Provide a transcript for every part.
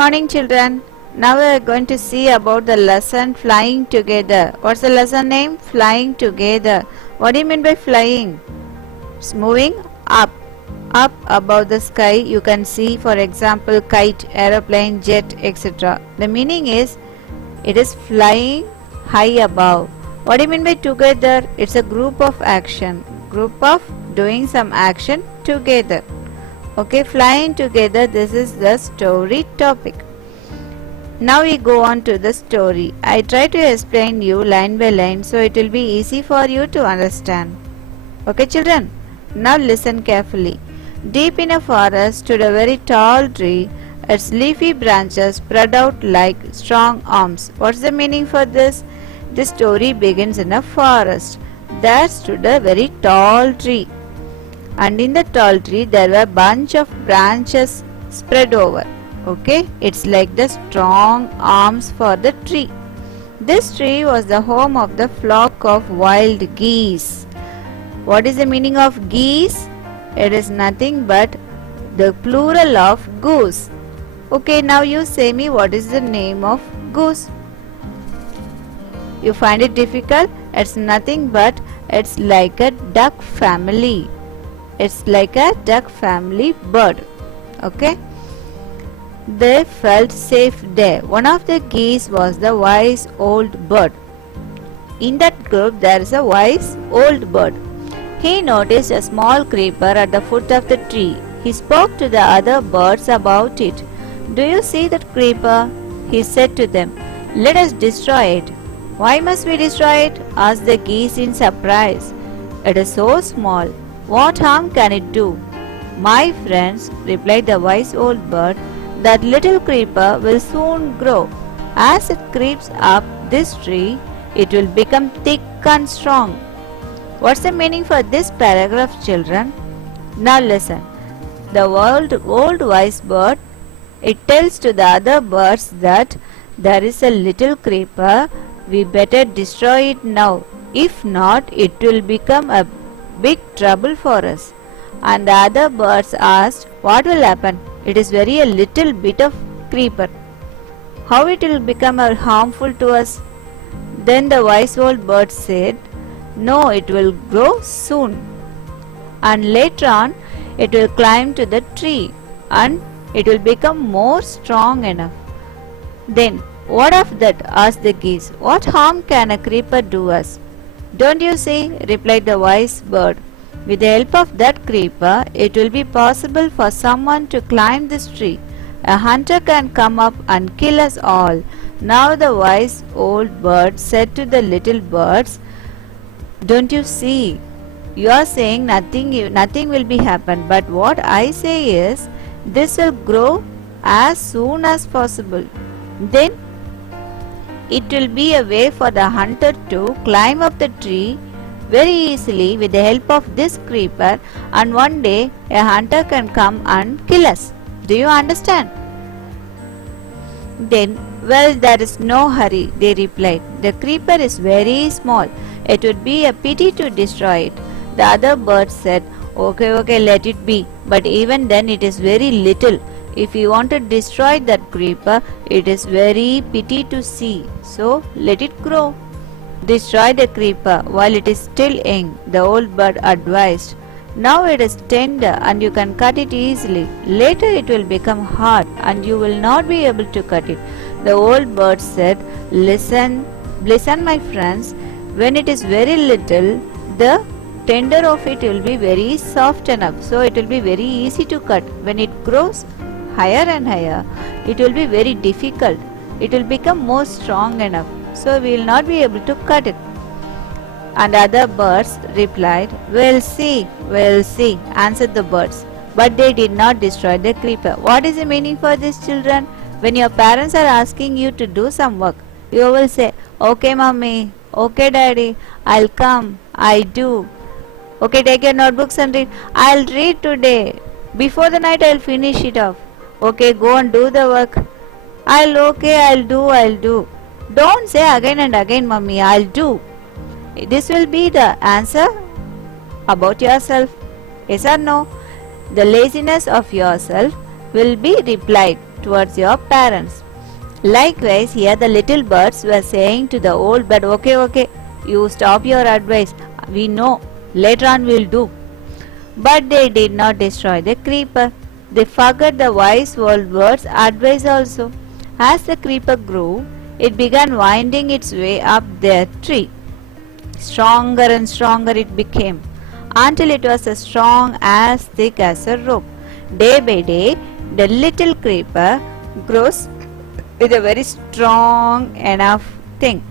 morning, children. Now we are going to see about the lesson flying together. What's the lesson name? Flying together. What do you mean by flying? It's moving up above the sky. You can see, for example, kite, aeroplane, jet, etc. The meaning is it is flying high above. What do you mean by together? It's a group of action. Group of doing some action together. Okay, flying together, this is the story topic. Now we go on to the story. I try to explain you line by line so it will be easy for you to understand. Okay, children, now listen carefully. Deep in a forest stood a very tall tree. Its leafy branches spread out like strong arms. What's the meaning for this? The story begins in a forest. There stood a very tall tree, and in the tall tree there were a bunch of branches spread over. Okay, it's like the strong arms for the tree. This tree was the home of the flock of wild geese. What is the meaning of geese? It is nothing but the plural of goose. Okay, now you say me what is the name of goose. You find it difficult? It's nothing but it's like a duck family. It's like a duck family bird. Okay. They felt safe there. One of the geese was the wise old bird. In that group there is a wise old bird. He noticed a small creeper at the foot of the tree. He spoke to the other birds about it. Do you see that creeper? He said to them. Let us destroy it. Why must we destroy it? Asked the geese in surprise. It is so small. What harm can it do? My friends, replied the wise old bird, that little creeper will soon grow. As it creeps up this tree, it will become thick and strong. What's the meaning for this paragraph, children? Now listen. The old wise bird, it tells to the other birds that there is a little creeper. We better destroy it now. If not, it will become a big trouble for us. And the other birds asked, what will happen? It is very a little bit of creeper. How it will become harmful to us? Then the wise old bird said, no, it will grow soon. And later on, it will climb to the tree and it will become more strong enough. Then, what of that? Asked the geese. What harm can a creeper do us? Don't you see? Replied the wise bird. With the help of that creeper, it will be possible for someone to climb this tree. A hunter can come up and kill us all. Now the wise old bird said to the little birds, don't you see? You are saying nothing will be happen, but what I say is, this will grow as soon as possible. Then it will be a way for the hunter to climb up the tree very easily with the help of this creeper, and one day a hunter can come and kill us. Do you understand? Then, well, there is no hurry, they replied. The creeper is very small. It would be a pity to destroy it. The other birds said, okay, let it be. But even then it is very little. If you want to destroy that creeper, it is very pity to see. So, let it grow. Destroy the creeper while it is still young, the old bird advised. Now it is tender and you can cut it easily. Later it will become hard and you will not be able to cut it. The old bird said, listen my friends, when it is very little, the tender of it will be very soft enough. So it will be very easy to cut. When it grows higher and higher, it will be very difficult. It will become more strong enough. So we will not be able to cut it. And other birds replied, we'll see, answered the birds. But they did not destroy the creeper. What is the meaning for this, children? When your parents are asking you to do some work, you will say, okay mommy, okay daddy, I'll come, I do. Okay, take your notebooks and read. I'll read today. Before the night I'll finish it off. Okay, go and do the work. I'll do. Don't say again and again, mummy, I'll do. This will be the answer about yourself. Yes or no? The laziness of yourself will be replied. towards your parents. Likewise, here the little birds were saying to the old bird, okay, you stop your advice. We know, later on we'll do. But they did not destroy the creeper. They forgot the wise old bird's advice also. As the creeper grew, it began winding its way up their tree. Stronger and stronger it became, until it was as strong as thick as a rope. Day by day, the little creeper grows with a very strong enough thing.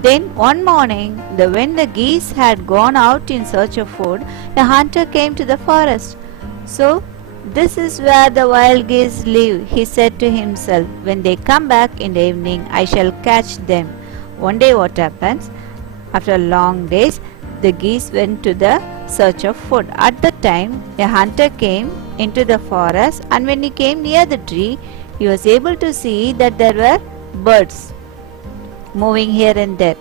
Then one morning, when the geese had gone out in search of food, the hunter came to the forest. So, this is where the wild geese live, he said to himself. When they come back in the evening, I shall catch them. One day what happens? After long days, the geese went to the search of food. At the time, a hunter came into the forest, and when he came near the tree, he was able to see that there were birds moving here and there.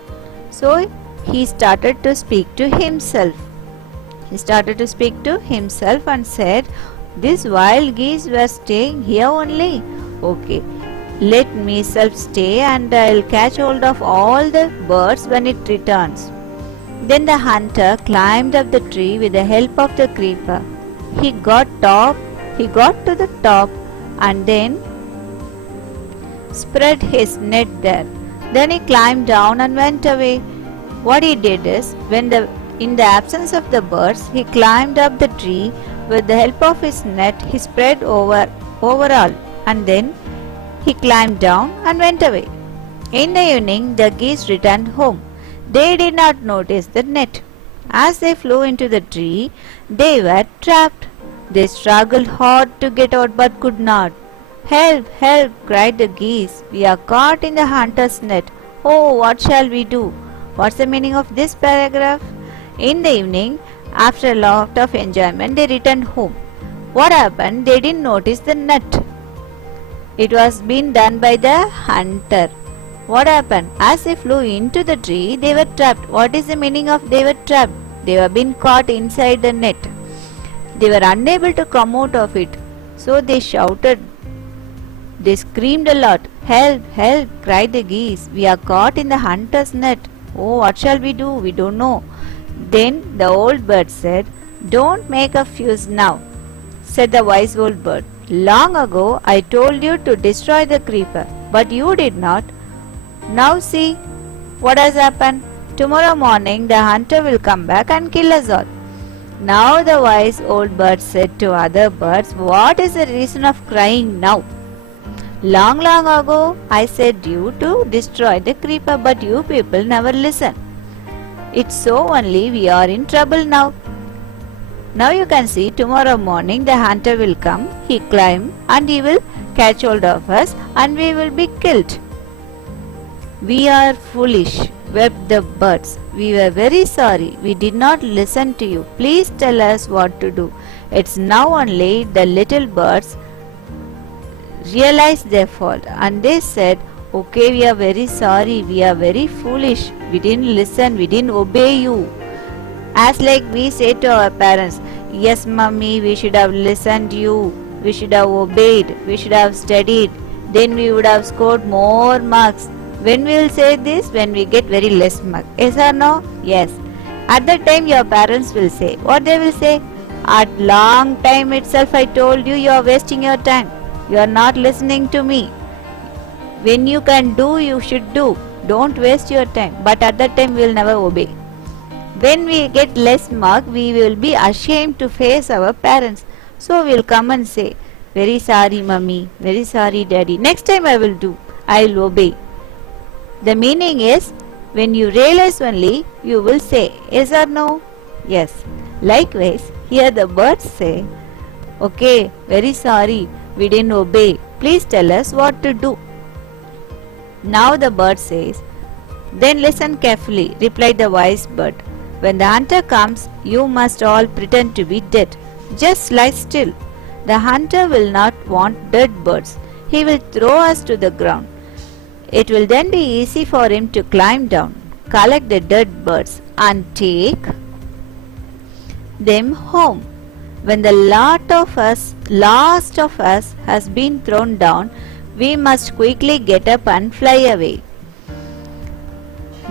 So he started to speak to himself. He started to speak to himself and said, these wild geese were staying here only. Okay, let me self stay and I'll catch hold of all the birds when it returns. Then the hunter climbed up the tree with the help of the creeper. He got to the top and then spread his net there. Then he climbed down and went away. What he did is, in the absence of the birds, he climbed up the tree with the help of his net. He spread overall, and then he climbed down and went away. In the evening, the geese returned home. They did not notice the net. As they flew into the tree, they were trapped. They struggled hard to get out but could not. Help, help, cried the geese. We are caught in the hunter's net. Oh, what shall we do? What's the meaning of this paragraph? In the evening, after a lot of enjoyment, they returned home. What happened? They didn't notice the net. It was being done by the hunter. What happened? As they flew into the tree, they were trapped. What is the meaning of they were trapped? They were being caught inside the net. They were unable to come out of it. So they shouted. They screamed a lot. Help, help, cried the geese. We are caught in the hunter's net. Oh, what shall we do? We don't know. Then the old bird said, don't make a fuss now, said the wise old bird. Long ago I told you to destroy the creeper, but you did not. Now see what has happened. Tomorrow morning the hunter will come back and kill us all. Now the wise old bird said to other birds, what is the reason of crying now? Long ago I said you to destroy the creeper, but you people never listen. It's so only we are in trouble now. Now you can see tomorrow morning the hunter will come, he climb and he will catch hold of us and we will be killed. We are foolish, wept the birds. We were very sorry. We did not listen to you. Please tell us what to do. It's now only the little birds realized their fault and they said, okay, we are very sorry. We are very foolish. We didn't listen. We didn't obey you. As like we say to our parents, yes, mummy, we should have listened to you. We should have obeyed. We should have studied. Then we would have scored more marks. When we will say this? When we get very less marks. Yes or no? Yes. At that time your parents will say. What they will say? At long time itself I told you, you are wasting your time. You are not listening to me. When you can do, you should do. Don't waste your time. But at that time we will never obey. When we get less mark, we will be ashamed to face our parents. So we will come and say, very sorry mummy, very sorry daddy. Next time I will do. I will obey. The meaning is, when you realize only, you will say, yes or no? Yes. Likewise, here the birds say, okay, very sorry, we didn't obey. Please tell us what to do. Now the bird says, then listen carefully, replied the wise bird. When the hunter comes, you must all pretend to be dead. Just lie still. The hunter will not want dead birds. He will throw us to the ground. It will then be easy for him to climb down, collect the dead birds and take them home. When the last of us has been thrown down, we must quickly get up and fly away.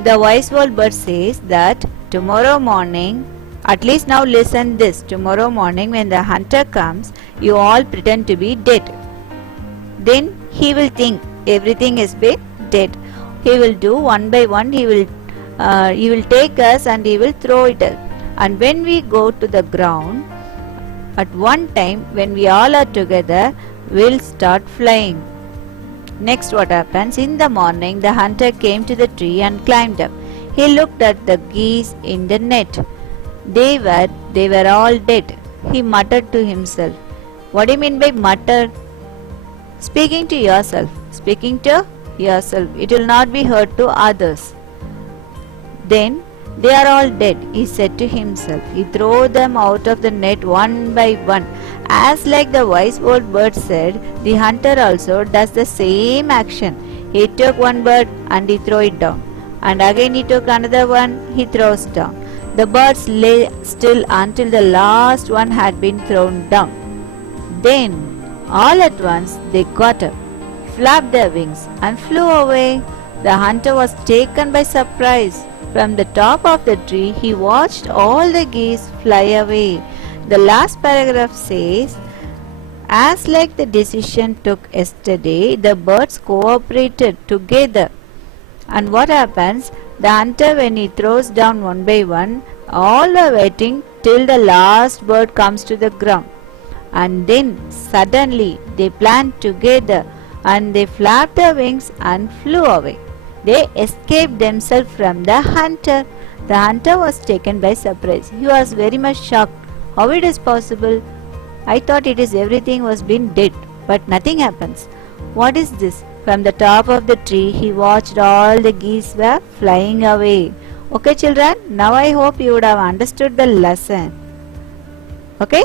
The wise old bird says that tomorrow morning, at least now listen this, tomorrow morning when the hunter comes, you all pretend to be dead. Then he will think everything has been dead. He will do one by one, he will take us and he will throw it up. And when we go to the ground, at one time when we all are together, we'll start flying. Next, what happens? In the morning, the hunter came to the tree and climbed up. He looked at the geese in the net. They were all dead. He muttered to himself. What do you mean by mutter? Speaking to yourself. Speaking to yourself. It will not be heard to others. Then they are all dead, he said to himself. He threw them out of the net one by one. As like the wise old bird said, the hunter also does the same action. He took one bird and he threw it down. And again he took another one, he throws down. The birds lay still until the last one had been thrown down. Then, all at once, they got up, flapped their wings, and flew away. The hunter was taken by surprise. From the top of the tree, he watched all the geese fly away. The last paragraph says, as like the decision took yesterday, the birds cooperated together. And what happens? The hunter, when he throws down one by one, all are waiting till the last bird comes to the ground. And then suddenly they planned together and they flapped their wings and flew away. They escaped themselves from the hunter. The hunter was taken by surprise. He was very much shocked. How it is possible? I thought it is everything was been dead, but nothing happens. What is this? From the top of the tree, he watched all the geese were flying away. Okay, children, now I hope you would have understood the lesson. Okay,